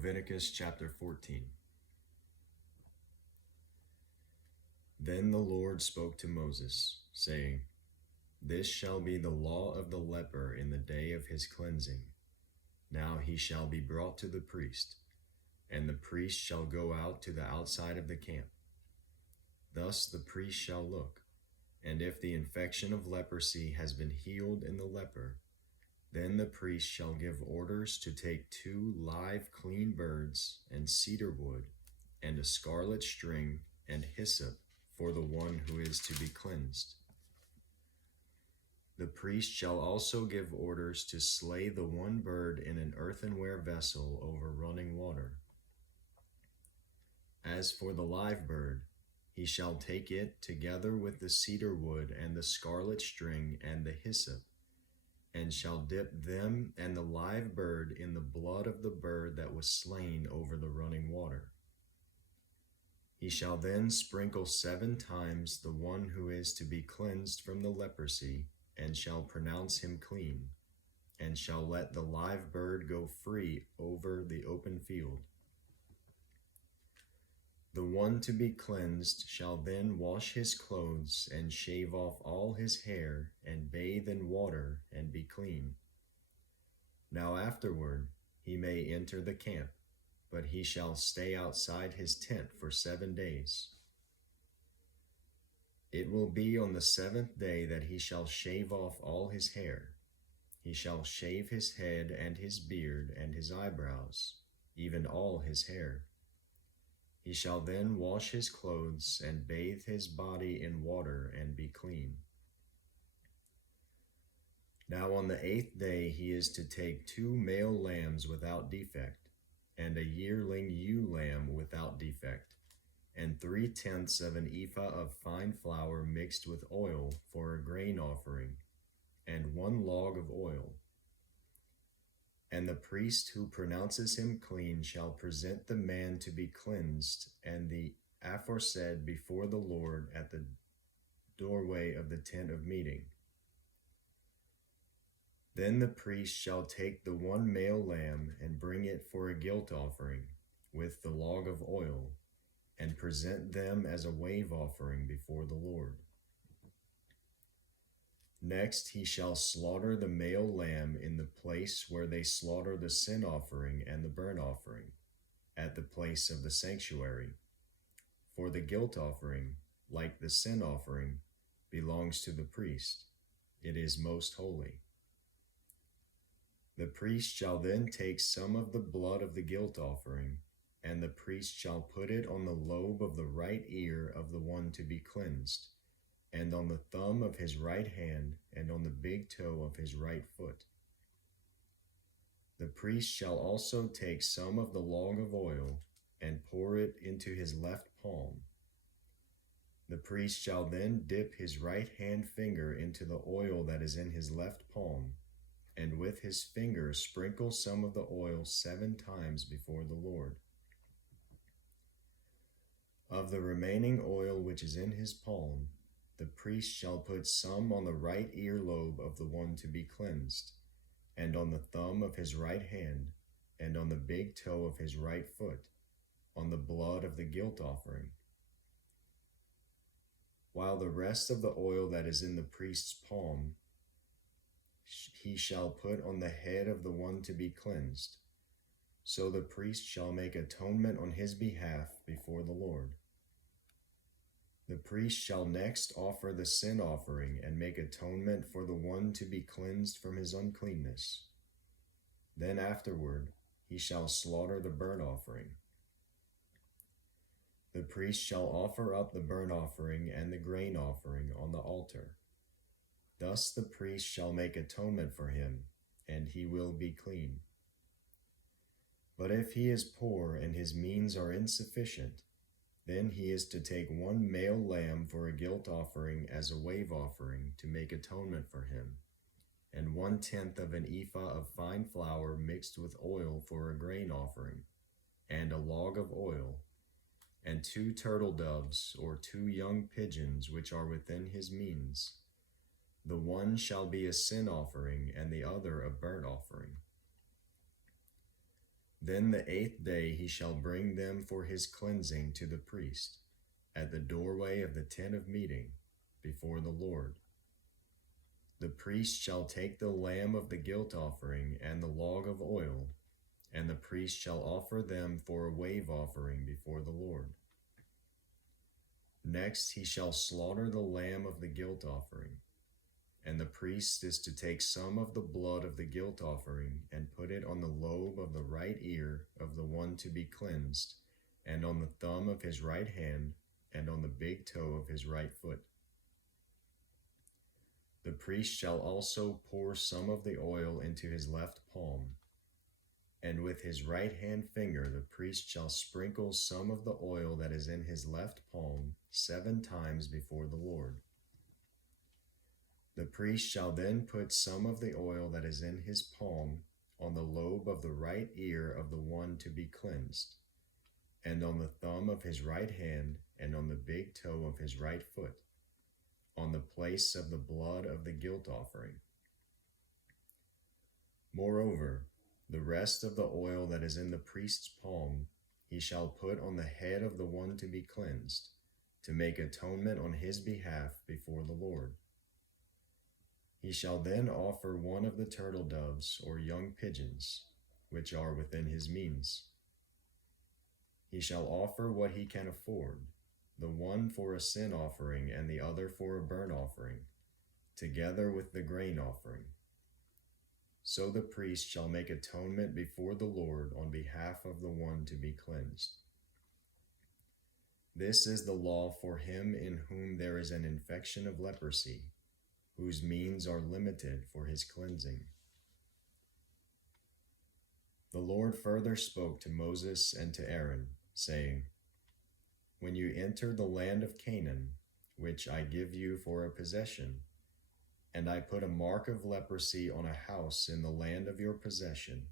Leviticus chapter 14. Then the Lord spoke to Moses, saying, This shall be the law of the leper in the day of his cleansing. Now he shall be brought to the priest, and the priest shall go out to the outside of the camp. Thus the priest shall look, and if the infection of leprosy has been healed in the leper, then the priest shall give orders to take 2 live clean birds and cedar wood and a scarlet string and hyssop for the one who is to be cleansed. The priest shall also give orders to slay the one bird in an earthenware vessel over running water. As for the live bird, he shall take it together with the cedar wood and the scarlet string and the hyssop, and shall dip them and the live bird in the blood of the bird that was slain over the running water. He shall then sprinkle 7 times the one who is to be cleansed from the leprosy, and shall pronounce him clean, and shall let the live bird go free over the open field. The one to be cleansed shall then wash his clothes and shave off all his hair and bathe in water and be clean. Now afterward he may enter the camp, but he shall stay outside his tent for 7 days. It will be on the 7th day that he shall shave off all his hair. He shall shave his head and his beard and his eyebrows, even all his hair. He shall then wash his clothes and bathe his body in water and be clean. Now on the 8th day he is to take 2 male lambs without defect, and a yearling ewe lamb without defect, and 3/10 of an ephah of fine flour mixed with oil for a grain offering, and 1 log of oil. And the priest who pronounces him clean shall present the man to be cleansed and the aforesaid before the Lord at the doorway of the tent of meeting. Then the priest shall take the 1 male lamb and bring it for a guilt offering with the log of oil, and present them as a wave offering before the Lord. Next he shall slaughter the male lamb in the place where they slaughter the sin offering and the burnt offering, at the place of the sanctuary. For the guilt offering, like the sin offering, belongs to the priest. It is most holy. The priest shall then take some of the blood of the guilt offering, and the priest shall put it on the lobe of the right ear of the one to be cleansed, and on the thumb of his right hand, and on the big toe of his right foot. The priest shall also take some of the log of oil, and pour it into his left palm. The priest shall then dip his right hand finger into the oil that is in his left palm, and with his finger sprinkle some of the oil 7 times before the Lord. Of the remaining oil which is in his palm, the priest shall put some on the right earlobe of the one to be cleansed, and on the thumb of his right hand, and on the big toe of his right foot, on the blood of the guilt offering. While the rest of the oil that is in the priest's palm he shall put on the head of the one to be cleansed. So the priest shall make atonement on his behalf before the Lord. The priest shall next offer the sin offering and make atonement for the one to be cleansed from his uncleanness. Then afterward he shall slaughter the burnt offering. The priest shall offer up the burnt offering and the grain offering on the altar. Thus the priest shall make atonement for him, and he will be clean. But if he is poor and his means are insufficient, then he is to take 1 male lamb for a guilt offering as a wave offering to make atonement for him, and 1/10 of an ephah of fine flour mixed with oil for a grain offering, and a log of oil, and 2 turtle doves or 2 young pigeons which are within his means. The one shall be a sin offering, and the other a burnt offering. Then the 8th day he shall bring them for his cleansing to the priest, at the doorway of the tent of meeting, before the Lord. The priest shall take the lamb of the guilt offering and the log of oil, and the priest shall offer them for a wave offering before the Lord. Next he shall slaughter the lamb of the guilt offering, and the priest is to take some of the blood of the guilt offering and put it on the lobe of the right ear of the one to be cleansed, and on the thumb of his right hand, and on the big toe of his right foot. The priest shall also pour some of the oil into his left palm, and with his right hand finger the priest shall sprinkle some of the oil that is in his left palm 7 times before the Lord. The priest shall then put some of the oil that is in his palm on the lobe of the right ear of the one to be cleansed, and on the thumb of his right hand, and on the big toe of his right foot, on the place of the blood of the guilt offering. Moreover, the rest of the oil that is in the priest's palm he shall put on the head of the one to be cleansed, to make atonement on his behalf before the Lord. He shall then offer one of the turtle doves or young pigeons, which are within his means. He shall offer what he can afford, the one for a sin offering and the other for a burnt offering, together with the grain offering. So the priest shall make atonement before the Lord on behalf of the one to be cleansed. This is the law for him in whom there is an infection of leprosy, whose means are limited for his cleansing. The Lord further spoke to Moses and to Aaron, saying, When you enter the land of Canaan, which I give you for a possession, and I put a mark of leprosy on a house in the land of your possession,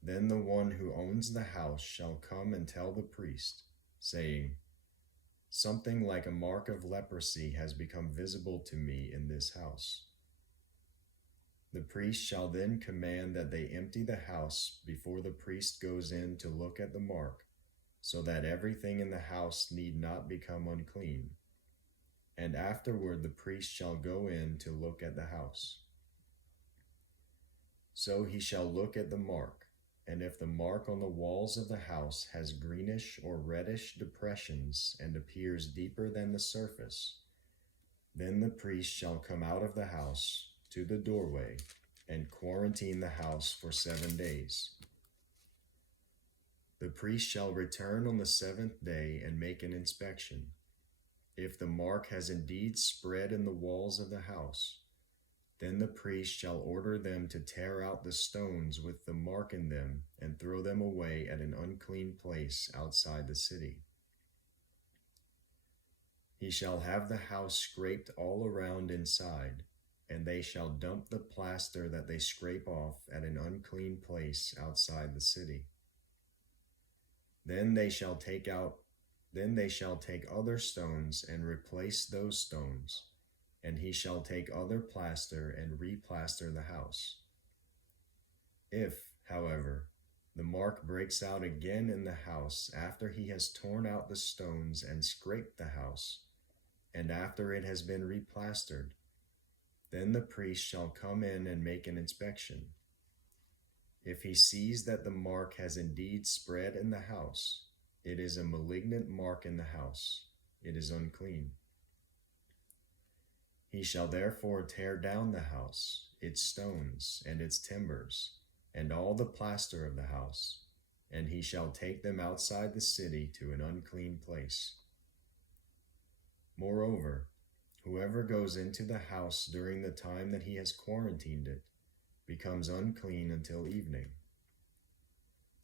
then the one who owns the house shall come and tell the priest, saying, Something like a mark of leprosy has become visible to me in this house. The priest shall then command that they empty the house before the priest goes in to look at the mark, so that everything in the house need not become unclean. And afterward the priest shall go in to look at the house. So he shall look at the mark, and if the mark on the walls of the house has greenish or reddish depressions and appears deeper than the surface, then the priest shall come out of the house to the doorway and quarantine the house for 7 days. The priest shall return on the 7th day and make an inspection. If the mark has indeed spread in the walls of the house, then the priest shall order them to tear out the stones with the mark in them and throw them away at an unclean place outside the city. He shall have the house scraped all around inside, and they shall dump the plaster that they scrape off at an unclean place outside the city. Then they shall take other stones and replace those stones, and he shall take other plaster and replaster the house. If, however, the mark breaks out again in the house after he has torn out the stones and scraped the house, and after it has been replastered, then the priest shall come in and make an inspection. If he sees that the mark has indeed spread in the house, it is a malignant mark in the house. It is unclean. He shall therefore tear down the house, its stones, and its timbers, and all the plaster of the house, and he shall take them outside the city to an unclean place. Moreover, whoever goes into the house during the time that he has quarantined it becomes unclean until evening.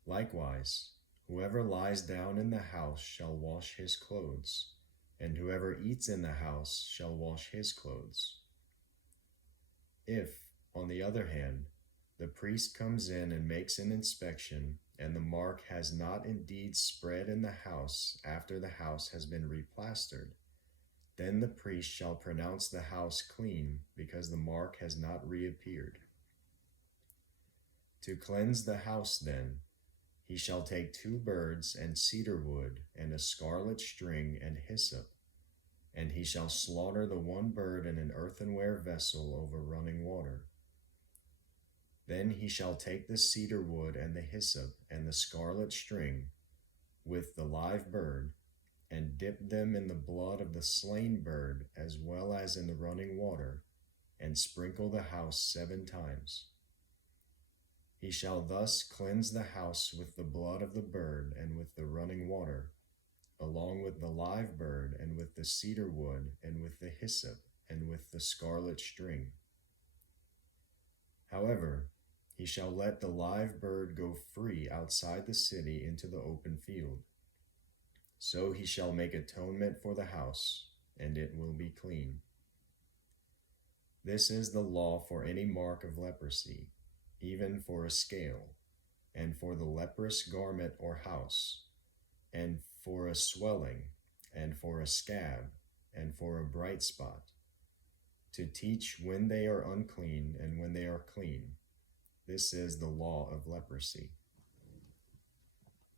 Likewise, whoever lies down in the house shall wash his clothes, and whoever eats in the house shall wash his clothes. If, on the other hand, the priest comes in and makes an inspection, and the mark has not indeed spread in the house after the house has been replastered, then the priest shall pronounce the house clean, because the mark has not reappeared. To cleanse the house, then, He shall take 2 birds and cedar wood and a scarlet string and hyssop, and he shall slaughter the 1 bird in an earthenware vessel over running water. Then he shall take the cedar wood and the hyssop and the scarlet string with the live bird, and dip them in the blood of the slain bird as well as in the running water, and sprinkle the house 7 times. He shall thus cleanse the house with the blood of the bird and with the running water, along with the live bird and with the cedar wood and with the hyssop and with the scarlet string. However, he shall let the live bird go free outside the city into the open field. So he shall make atonement for the house, and it will be clean. This is the law for any mark of leprosy, even for a scale, and for the leprous garment or house, and for a swelling, and for a scab, and for a bright spot, to teach when they are unclean and when they are clean. This is the law of leprosy.